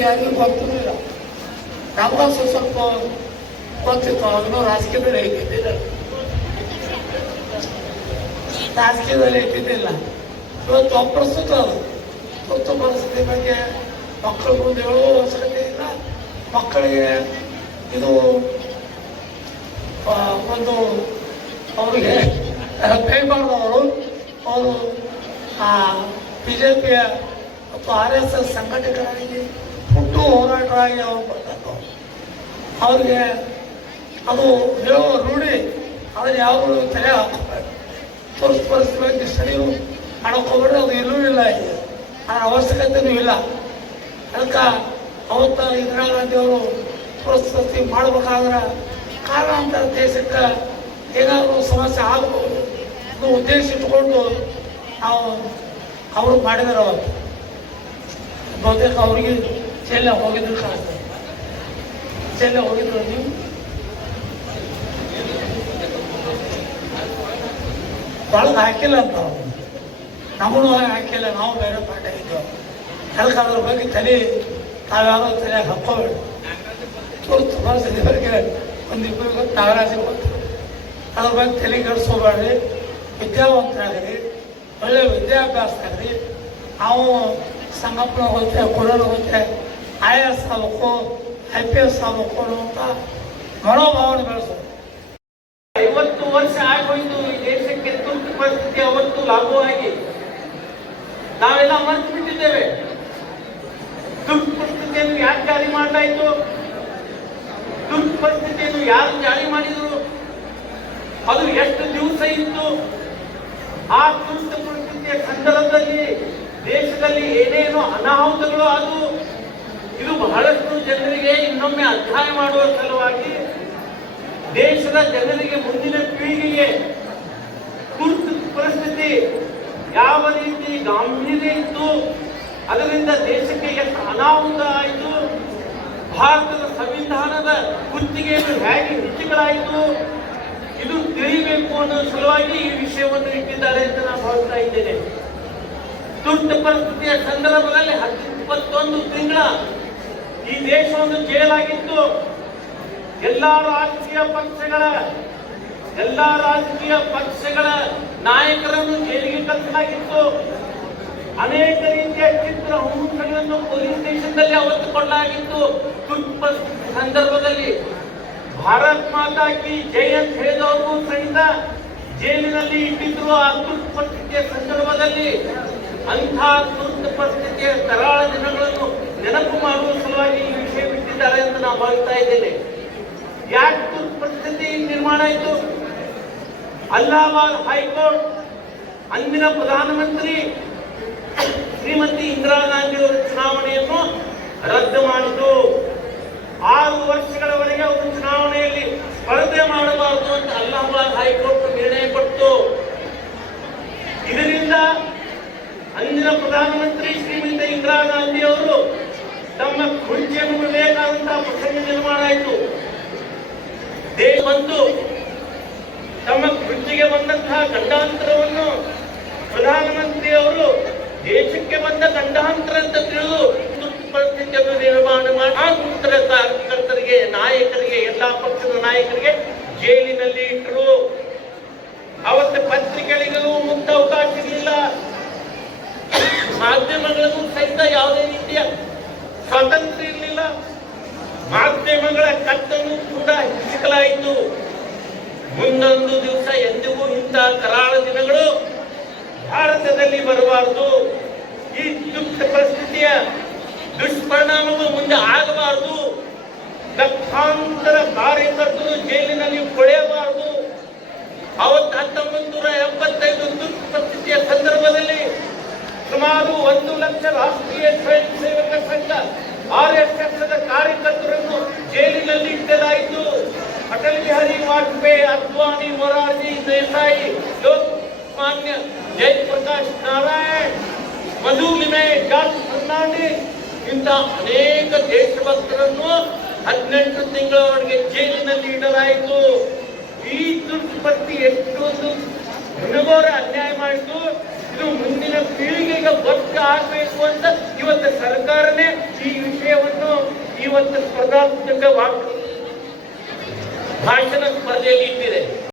ಮಂದಿ ಯಾರಿಗೂ ಗೊತ್ತಿರಲಿಲ್ಲ. ನಮಗ ಸ್ವಲ್ಪ ಗೊತ್ತಿತ್ತು ಅದನ್ನು ರಾಜಕೀಯದಲ್ಲಿ ಇದ್ದಿದ್ದಿಲ್ಲ ರಾಜಕೀಯದಲ್ಲಿ ಇದ್ದಿದ್ದಿಲ್ಲ ಇವತ್ತು ಅಪ್ರಸ್ತುತ ಅದು. ತುರ್ತು ಪರಿಸ್ಥಿತಿ ಬಗ್ಗೆ ಮಕ್ಕಳ ಮುಂದೆ ಹೇಳುವ ಅವಶ್ಯಕತೆ ಇಲ್ಲ. ಮಕ್ಕಳಿಗೆ ಇದು ಒಂದು ಅವರಿಗೆ ಕೈಮಾಡಿದವರು ಅವರು ಬಿ ಜೆ ಪಿಯ ಮತ್ತು ಆರ್ ಎಸ್ ಎಸ್ ಸಂಘಟಕರಾಗಿ ಹುಟ್ಟು ಹೋರಾಟರಾಗಿ ಅವರು ಬಂದದ್ದು. ಅವ್ರಿಗೆ ಅದು ಹೇಳುವ ರೂಢಿ, ಅದನ್ನು ಯಾವಾಗಲೂ ತಲೆ ಹಾಕೋಬೇಕು. ತುರ್ತು ಪರಿಸ್ಥಿತಿ ಸರಿ ಸ್ಟಡಿಯು ಮಾಡ್ಕೋಬೇಡ್ರಿ ಅದು ಇಲ್ಲೂ ಇಲ್ಲ. ಇದೆ ಅದರ ಅವಶ್ಯಕತೆನೂ ಇಲ್ಲ. ಅದಕ್ಕೆ ಅವತ್ತ ಇಂದಿರಾ ಗಾಂಧಿ ಅವರು ಪರಿಸ್ಥಿತಿ ಮಾಡಬೇಕಾದ್ರೆ ಕಾರಣಾಂತರ ದೇಶಕ್ಕೆ ಏನಾದರೂ ಸಮಸ್ಯೆ ಆಗಬಹುದು ಉದ್ದೇಶ ಇಟ್ಕೊಂಡು ನಾವು ಅವರು ಮಾಡಿದಾರೆ ಬಹುತೇಕ ಅವರಿಗೆ ಜೈಲಿಗೆ ಹೋಗಿದ್ರು ಕಾಣ್ತದೆ. ಚೆಲ್ಲ ಹೋಗಿದ್ರು ನೀವು? ಒಳಗೆ ಹಾಕಿಲ್ಲ ಅಂತ. ನಮ್ಮನ್ನು ಹಾಕಿಲ್ಲ, ನಾವು ಬೇರೆ ಪಾಠ ಇದ್ದವು ಅದಕ್ಕೆ ಅದ್ರ ಬಗ್ಗೆ ತಲೆ, ತಾವ್ಯಾರೋ ತಲೆ ಹಾಕೋಬೇಡ ಸುಮಾರು ಒಂದು ಇಬ್ಬರು ಗೊತ್ತು ಗೊತ್ತು. ಅದ್ರ ಬಗ್ಗೆ ತಲೆ ಕೆಡಿಸ್ಕೋಬೇಡ್ರಿ. ವಿದ್ಯಾವಂತರಾಗ್ರಿ, ಒಳ್ಳೆ ವಿದ್ಯಾಭ್ಯಾಸ ಆಗ್ರಿ. ನಾವು ಸಂಗಪ್ಪನ ಹೋಗುತ್ತೆ ಕುರಲ್ ಹೋಗುತ್ತೆ ಐ ಎ ಎಸ್ ಆಗಬೇಕು ಐ ಪಿ ಎಸ್ ಆಗಬೇಕು ಅನ್ನುವಂಥ ಮನೋಭಾವನೆ ಬೆಳೆಸೋದು. ಐವತ್ತು ವರ್ಷ ಆಗೋಯ್ತು ಈ ದೇಶಕ್ಕೆ ತುರ್ತು ಪರಿಸ್ಥಿತಿ ಅವತ್ತು ಲಾಭವಾಗಿ. ನಾವೆಲ್ಲ ಮರ್ತು ಬಿಟ್ಟಿದ್ದೇವೆ ತುರ್ತು ಯಾಕೆ ಜಾರಿ ಮಾಡಲಾಯಿತು ತುರ್ತು ಪರಿಸ್ಥಿತಿಯನ್ನು ಯಾರು ಜಾರಿ ಮಾಡಿದರು? ಅದು ಎಷ್ಟು ದಿವಸ ಇತ್ತು? ಆ ತುರ್ತು ಪರಿಸ್ಥಿತಿಯ ಸಂದರ್ಭದಲ್ಲಿ ದೇಶದಲ್ಲಿ ಏನೇನು ಅನಾಹುತಗಳು ಆದವು. ಇದು ಬಹಳಷ್ಟು ಜನರಿಗೆ ಇನ್ನೊಮ್ಮೆ ಅಧ್ಯಯನ ಮಾಡುವ ಸಲುವಾಗಿ ದೇಶದ ಜನರಿಗೆ ಮುಂದಿನ ಪೀಳಿಗೆಗೆ ತುರ್ತು ಪರಿಸ್ಥಿತಿ ಯಾವ ರೀತಿ ಗಾಂಭೀರ್ಯ ಇತ್ತು, ಅದರಿಂದ ದೇಶಕ್ಕೆ ಎಷ್ಟು ಅನಾಹುತ ಆಯಿತು, ಭಾರತದ ಸಂವಿಧಾನದ ಗುತ್ತಿಗೆಯನ್ನು ಹೇಗೆ ಹೆಚ್ಚುಗಳಾಯಿತು ಇದು ತಿಳಿಬೇಕು ಅನ್ನೋ ಸಲುವಾಗಿ ಈ ವಿಷಯವನ್ನು ಇಟ್ಟಿದ್ದಾರೆ ಅಂತ ನಾನು ಭಾವಿಸ್ತಾ ಇದ್ದೇನೆ. ತುರ್ತು ಪರಿಸ್ಥಿತಿಯ ಸಂದರ್ಭದಲ್ಲಿ ಹತ್ತು ಇಪ್ಪತ್ತೊಂದು ತಿಂಗಳ ಈ ದೇಶವನ್ನು ಜೈಲಾಗಿತ್ತು. ಎಲ್ಲ ರಾಜಕೀಯ ಪಕ್ಷಗಳ, ಎಲ್ಲ ರಾಜಕೀಯ ಪಕ್ಷಗಳ ನಾಯಕರನ್ನು ಜೈಲಿಗೆ ಕಳಿಸಲಾಗಿತ್ತು. ಅನೇಕ ರೀತಿಯ ಚಿತ್ರ ಹುಮ್ಮುಖಗಳನ್ನು ಪೊಲೀಸ್ ಸ್ಟೇಷನ್ದಲ್ಲಿ ಅವತ್ತು ಕೊಡಲಾಗಿತ್ತು ತುರ್ತು ಪರಿಸ್ಥಿತಿ ಸಂದರ್ಭದಲ್ಲಿ ಭಾರತ್ ಮಾತಾ ಕಿ ಜೈ ಅಂತ ಹೇಳಿದವರು ಸಹಿತ ಜೈಲಿನಲ್ಲಿ ಇಟ್ಟಿದ್ರು ಆ ತುರ್ತು ಪರಿಸ್ಥಿತಿಯ ಸಂದರ್ಭದಲ್ಲಿ ಅಂಥ ತುರ್ತು ಪರಿಸ್ಥಿತಿಯ ಕರಾಳ ದಿನಗಳನ್ನು ನೆನಪು ಮಾಡುವ ಸಲುವಾಗಿ ಈ ವಿಷಯ ಬಿಟ್ಟಿದ್ದಾರೆ ಅಂತ ನಾನು ಭಾವಿಸ್ತಾ ಇದ್ದೇನೆ. ಯಾಕೆ ಪರಿಸ್ಥಿತಿ ನಿರ್ಮಾಣ ಆಯಿತು? ಅಲಹಾಬಾದ್ ಹೈಕೋರ್ಟ್ ಅಂದಿನ ಪ್ರಧಾನಮಂತ್ರಿ ಶ್ರೀಮತಿ ಇಂದಿರಾ ಗಾಂಧಿ ಅವರ ಚುನಾವಣೆಯನ್ನು ರದ್ದು ಮಾಡಿತು. ಆರು ವರ್ಷಗಳವರೆಗೆ ಅವರು ಚುನಾವಣೆಯಲ್ಲಿ ಸ್ಪರ್ಧೆ ಮಾಡಬಾರದು ಅಂತ ಅಲಹಾಬಾದ್ ಹೈಕೋರ್ಟ್ ನಿರ್ಣಯ ಕೊಟ್ಟು ಇದರಿಂದ ಅಂದಿನ ಪ್ರಧಾನಮಂತ್ರಿ ಶ್ರೀಮತಿ ಇಂದಿರಾ ಗಾಂಧಿ ಅವರು ತಮ್ಮ ಕುರ್ಚಿಯನ್ನು ಬಿಡಬೇಕಾದಂತಹ ಪ್ರಸಂಗ ನಿರ್ಮಾಣ ಆಯಿತು. ದೇಶ ಬಂತು ತಮ್ಮ ಕೃಷಿಗೆ ಬಂದಂತಹ ಗಂಡಾಂತರವನ್ನು ಪ್ರಧಾನಮಂತ್ರಿ ಅವರು ದೇಶಕ್ಕೆ ಬಂದ ಗಂಡಾಂತರ ಅಂತ ತಿಳಿದು ಪರಿಸ್ಥಿತಿಯನ್ನು ನಿರ್ಮಾಣ ಮಾಡಿ, ಆ ಉತ್ತರ ಕಾರ್ಯಕರ್ತರಿಗೆ, ನಾಯಕರಿಗೆ, ಎಲ್ಲಾ ಪಕ್ಷದ ನಾಯಕರಿಗೆ ಜೈಲಿನಲ್ಲಿ ಇಟ್ಟರು. ಅವತ್ತು ಪತ್ರಿಕೆಗಳಿಗೂ ಮುಕ್ತ ಅವಕಾಶ ಇರಲಿಲ್ಲ ಮಾಧ್ಯಮಗಳಿಗೂ ಸಹಿತ ಯಾವುದೇ ರೀತಿಯ ಇರಲಿಲ್ಲ ಮಾಧ್ಯಮಗಳ ಕತ್ತನ್ನು ಕೂಡ ಹೆಚ್ಚಿಸಲಾಯಿತು ಮುಂದೊಂದು ದಿವಸ ಎಂದಿಗೂ ಇಂತಹ ಕರಾಳ ದಿನಗಳು ಭಾರತದಲ್ಲಿ ಬರಬಾರದು. ಈ ದುಃಖ ಪರಿಸ್ಥಿತಿಯ ದುಷ್ಪರಿಣಾಮಗಳು ಮುಂದೆ ಆಗಬಾರದು. ಲಕ್ಷಾಂತರ ಕಾರ್ಯಕರ್ತರು ಜೈಲಿನಲ್ಲಿ ಕೊಳೆಯಬಾರದು. ಅವತ್ತು ಹತ್ತೊಂಬತ್ತು ನೂರ ಎಪ್ಪತ್ತೈದು ತುರ್ತು ಪರಿಸ್ಥಿತಿಯ ಸಂದರ್ಭದಲ್ಲಿ ಸುಮಾರು ಒಂದು ಲಕ್ಷ ರಾಷ್ಟ್ರೀಯ ಸ್ವಯಂ ಸೇವಕ ಸಂಘ, ಆರ್ ಎಸ್ ಎಸ್ ಕಾರ್ಯಕರ್ತರನ್ನು ಜೈಲಿನಲ್ಲಿ ಇಡಲಾಯಿತು. ಅಟಲ್ ಬಿಹಾರಿ ವಾಜಪೇಯಿ, ಅದ್ವಾನಿ, ಮೊರಾರ್ಜಿ, ದೇಸಾಯಿ ಲೋಕಮಾನ್ಯ ಜಯಪ್ರಕಾಶ್ ನಾರಾಯಣ್ ಮಧುಲಿಮೆ ಜಾರ್ಜ್ ಫರ್ನಾಂಡಿಸ್ ಇಂಥ ಅನೇಕ ದೇಶಭಕ್ತರನ್ನು ಹದಿನೆಂಟು ತಿಂಗಳವರೆಗೆ ಜೈಲಿನಲ್ಲಿ ಇಡಲಾಯಿತು. ಈ ಪರಿಸ್ಥಿತಿ ಎಷ್ಟೊಂದು ಘನಘೋರ ಅನ್ಯಾಯ ಮಾಡಿತು. ಇದು ಮುಂದಿನ ಪೀಳಿಗೆಗೆ ಗೊತ್ತು ಆಗಬೇಕು ಅಂತ ಇವತ್ತು ಸರ್ಕಾರನೇ ಈ ವಿಷಯವನ್ನು ಇವತ್ತು ಸ್ಪರ್ಧಾತ್ಮಕ ಭಾಷಣ ಸ್ಪರ್ಧೆಯಲ್ಲಿ ಇಟ್ಟಿದೆ.